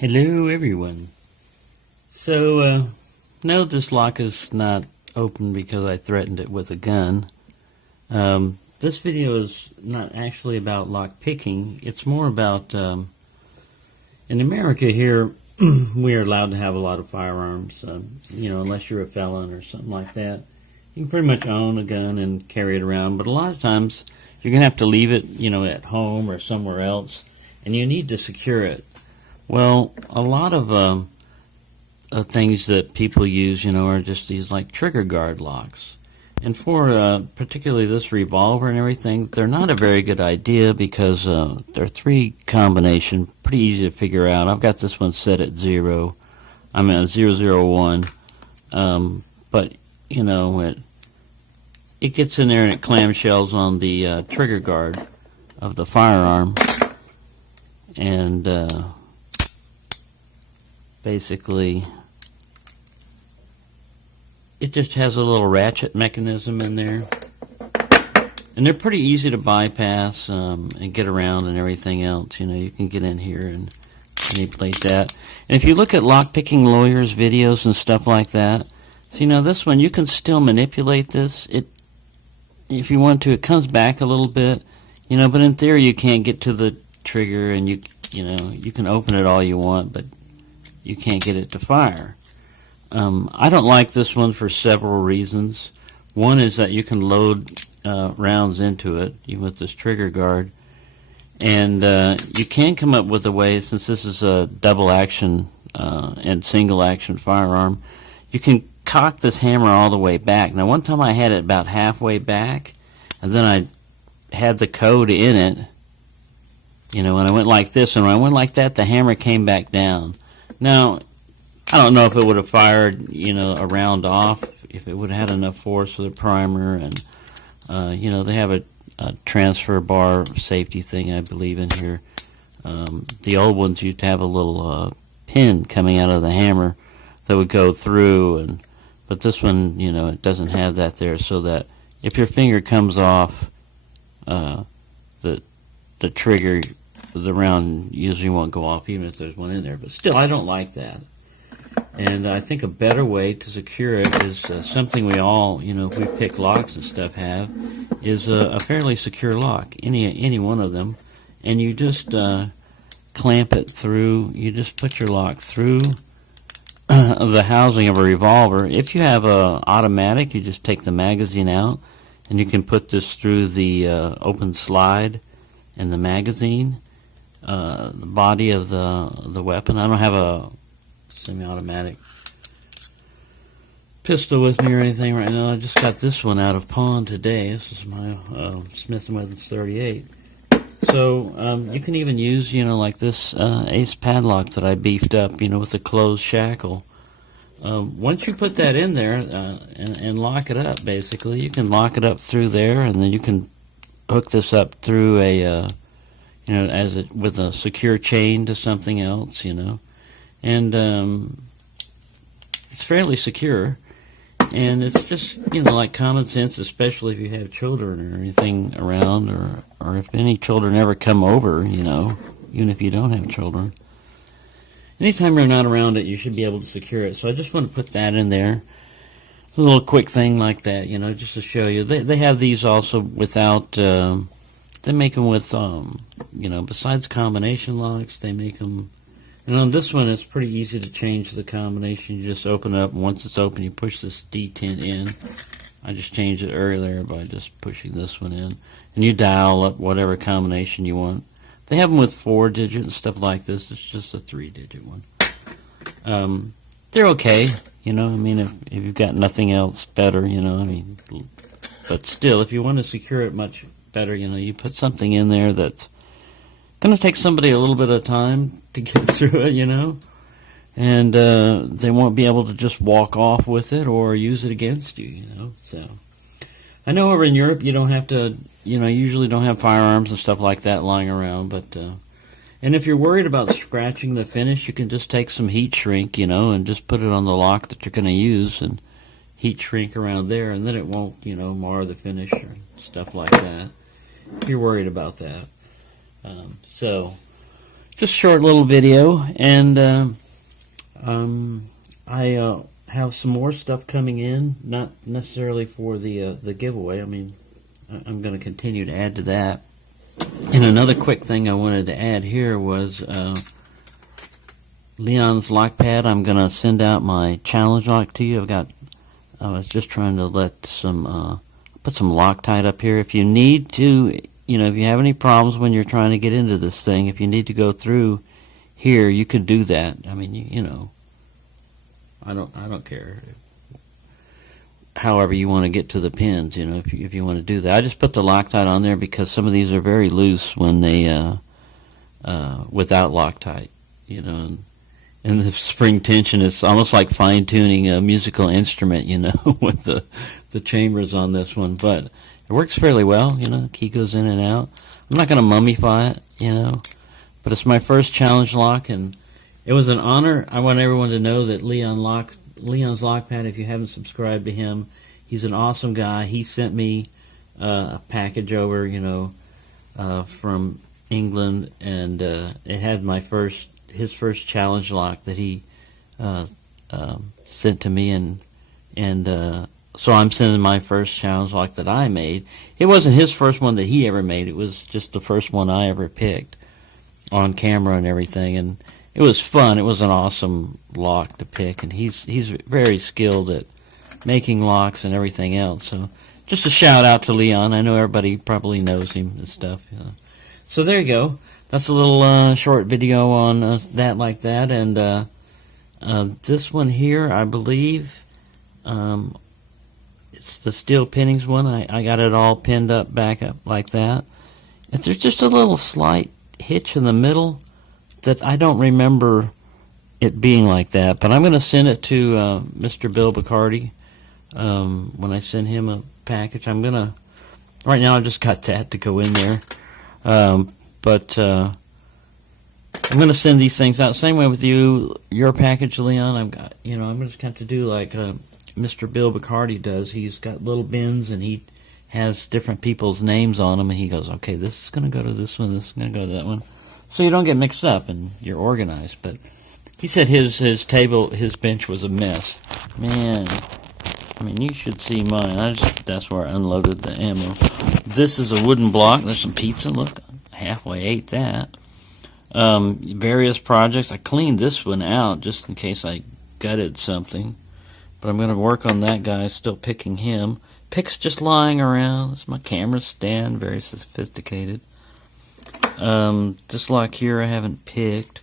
Hello everyone. So, no, this lock is not open because I threatened it with a gun. This video is not actually about lock picking. It's more about, in America here, we are allowed to have a lot of firearms, unless you're a felon or something like that. You can pretty much own a gun and carry it around, but a lot of times you're going to have to leave it, at home or somewhere else, and you need to secure it. Well, a lot of things that people use, are just these like trigger guard locks. And for particularly this revolver and everything, they're not a very good idea because they're three combination, pretty easy to figure out. I've got this one set at 001. But, it gets in there and it clamshells on the trigger guard of the firearm. And basically, it just has a little ratchet mechanism in there, and they're pretty easy to bypass and get around and everything else. You can get in here and manipulate that. And if you look at lockpicking lawyers' videos and stuff like that, so this one you can still manipulate this. If you want to, it comes back a little bit, but in theory you can't get to the trigger, and you can open it all you want, but you can't get it to fire. I don't like this one for several reasons. One is that you can load rounds into it, even with this trigger guard. And you can come up with a way, since this is a double action and single action firearm, you can cock this hammer all the way back. Now, one time I had it about halfway back, and then I had the code in it, when I went like this, and when I went like that, the hammer came back down. Now, I don't know if it would have fired, a round off, if it would have had enough force for the primer, and, they have a transfer bar safety thing, I believe, in here. The old ones used to have a little pin coming out of the hammer that would go through, but this one, it doesn't have that there, so that if your finger comes off the trigger, the round usually won't go off, even if there's one in there. But still, I don't like that. And I think a better way to secure it is something we all, if we pick locks and stuff, have, is a fairly secure lock, any one of them. And you just clamp it through, you just put your lock through the housing of a revolver. If you have a automatic, you just take the magazine out, and you can put this through the open slide in the magazine. The body of the weapon. I don't have a semi-automatic pistol with me or anything right now. I just got this one out of pawn today. This is my Smith & Wesson's 38. So you can even use, like this Ace padlock that I beefed up, with the closed shackle. Once you put that in there and lock it up, basically, you can lock it up through there, and then you can hook this up through a with a secure chain to something else, and it's fairly secure, and it's just, like common sense, especially if you have children or anything around, or if any children ever come over, even if you don't have children. Anytime you're not around it, you should be able to secure it. So I just want to put that in there. It's a little quick thing like that, just to show you. They have these also without... They make them with, besides combination locks, they make them, on this one it's pretty easy to change the combination. You just open it up, and once it's open, you push this D10 in. I just changed it earlier by just pushing this one in. And you dial up whatever combination you want. They have them with 4-digit and stuff like this. It's just a 3-digit one. They're okay, if you've got nothing else better, but still, if you want to secure it much better, you put something in there that's going to take somebody a little bit of time to get through it, and they won't be able to just walk off with it or use it against you, So I know over in Europe you don't have to, usually don't have firearms and stuff like that lying around, but and if you're worried about scratching the finish, you can just take some heat shrink, and just put it on the lock that you're going to use and heat shrink around there, and then it won't, mar the finish or stuff like that, if you're worried about that. So just a short little video, and I have some more stuff coming in, not necessarily for the giveaway. I mean, I'm going to continue to add to that. And another quick thing I wanted to add here was Leon's lock pad. I'm going to send out my challenge lock to you. I was just trying to let some put some Loctite up here. If you need to, if you have any problems when you're trying to get into this thing, if you need to go through here, you could do that. I mean, I don't care. However you want to get to the pins, if you want to do that. I just put the Loctite on there because some of these are very loose when they without Loctite, and the spring tension is almost like fine-tuning a musical instrument, with the chambers on this one. But it works fairly well, the key goes in and out. I'm not going to mummify it, but it's my first challenge lock, and it was an honor. I want everyone to know that Leon's Lock Pad, if you haven't subscribed to him, he's an awesome guy. He sent me a package over, from England, and it had his first challenge lock that he sent to me, and so I'm sending my first challenge lock that I made. It wasn't his first one that he ever made. It was just the first one I ever picked on camera and everything, and it was fun. It was an awesome lock to pick, and he's very skilled at making locks and everything else. So just a shout out to Leon. I know everybody probably knows him and stuff. So there you go. That's a little short video on that like that. And this one here, I believe, it's the steel pinnings one. I got it all pinned up back up like that. And there's just a little slight hitch in the middle that I don't remember it being like that. But I'm going to send it to Mr. Bill Bacardi when I send him a package. Right now I've just got that to go in there. But I'm going to send these things out. Same way with your package, Leon. I'm just going to do like Mr. Bill Bacardi does. He's got little bins, and he has different people's names on them, and he goes, okay, this is going to go to this one, this is going to go to that one. So you don't get mixed up, and you're organized. But he said his bench was a mess. Man, I mean, you should see mine. That's where I unloaded the ammo. This is a wooden block. There's some pizza. Look, halfway ate that. Various projects. I cleaned this one out just in case I gutted something. But I'm going to work on that guy. Still picking him. Picks just lying around. This is my camera stand. Very sophisticated. This lock here I haven't picked.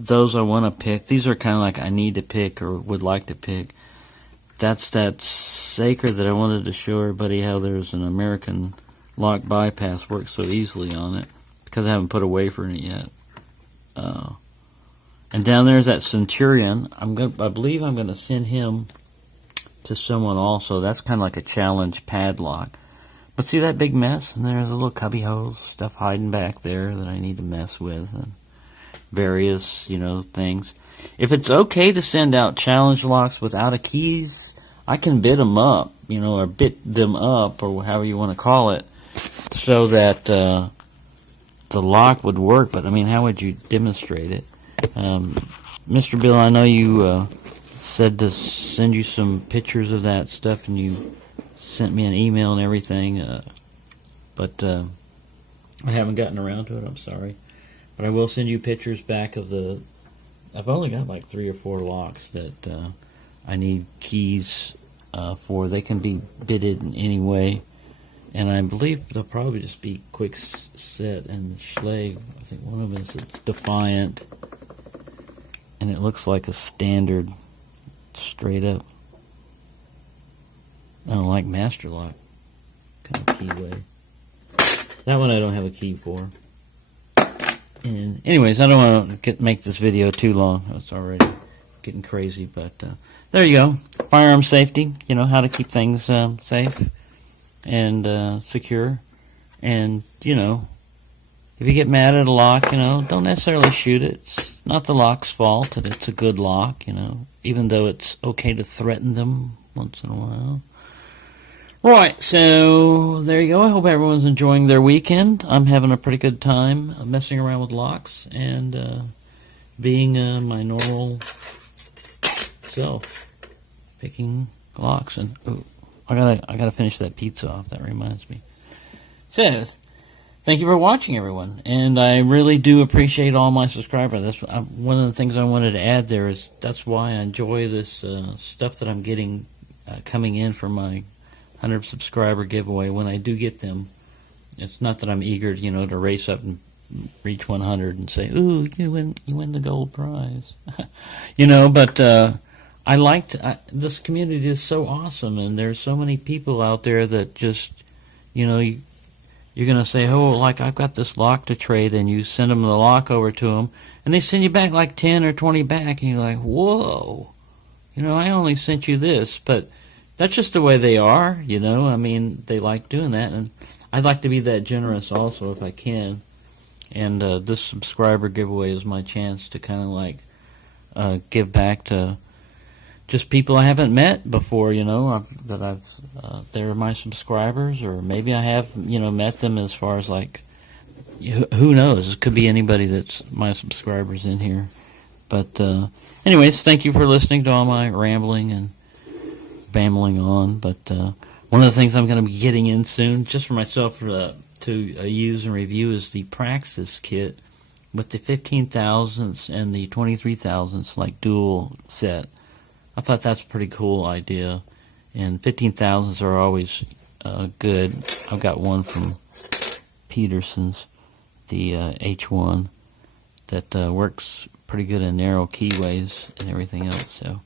Those I want to pick. These are kind of like I need to pick or would like to pick. That's that Sacred that I wanted to show everybody how there's an American lock bypass works so easily on it, because I haven't put a wafer in it yet. And down there's that Centurion. I believe I'm going to send him to someone also. That's kind of like a challenge padlock. But see that big mess? And there's a little cubby holes, stuff hiding back there that I need to mess with, and various, things. If it's okay to send out challenge locks without a keys, I can bit them up, or bit them up, or however you want to call it, so that the lock would work. But I mean, how would you demonstrate it? Mr. Bill, I know you said to send you some pictures of that stuff, and you sent me an email and everything, but I haven't gotten around to it. I'm sorry, but I will send you pictures back of I've only got like 3 or 4 locks that I need keys for. They can be bitted in any way, and I believe they'll probably just be quick set and Schlage. I think one of them is a Defiant, and it looks like a standard straight up. I don't like master lock kind of keyway. That one I don't have a key for. And anyways, I don't want to make this video too long. It's already getting crazy, but there you go. Firearm safety. How to keep things safe and secure. And if you get mad at a lock, don't necessarily shoot it. It's not the lock's fault if it's a good lock. Even though it's okay to threaten them once in a while. Right, so there you go. I hope everyone's enjoying their weekend. I'm having a pretty good time messing around with locks and being my normal self, picking locks. And ooh, I gotta finish that pizza off. That reminds me. So, thank you for watching, everyone, and I really do appreciate all my subscribers. That's one of the things I wanted to add there is that's why I enjoy this stuff that I'm getting coming in for my 100 subscriber giveaway when I do get them. It's not that I'm eager, to race up and reach 100 and say, "Ooh, you win the gold prize," But I liked this community is so awesome, and there's so many people out there that just, you're going to say, oh, like I've got this lock to trade, and you send them the lock over to them, and they send you back like 10 or 20 back, and you're like, whoa, I only sent you this, but that's just the way they are, I mean, they like doing that, and I'd like to be that generous also if I can, and this subscriber giveaway is my chance to kind of like give back to just people I haven't met before, that they're my subscribers, or maybe I have, met them as far as like, who knows? It could be anybody that's my subscribers in here. But anyways, thank you for listening to all my rambling and bammling on. But one of the things I'm going to be getting in soon, just for myself to use and review, is the Praxis kit with the 15 thousandths and the 23 thousandths, like dual set. I thought that's a pretty cool idea, and 15 thousandths are always good. I've got one from Peterson's, the H1, that works pretty good in narrow keyways and everything else. So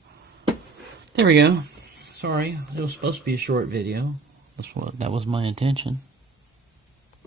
there we go. Sorry, it was supposed to be a short video. That was my intention.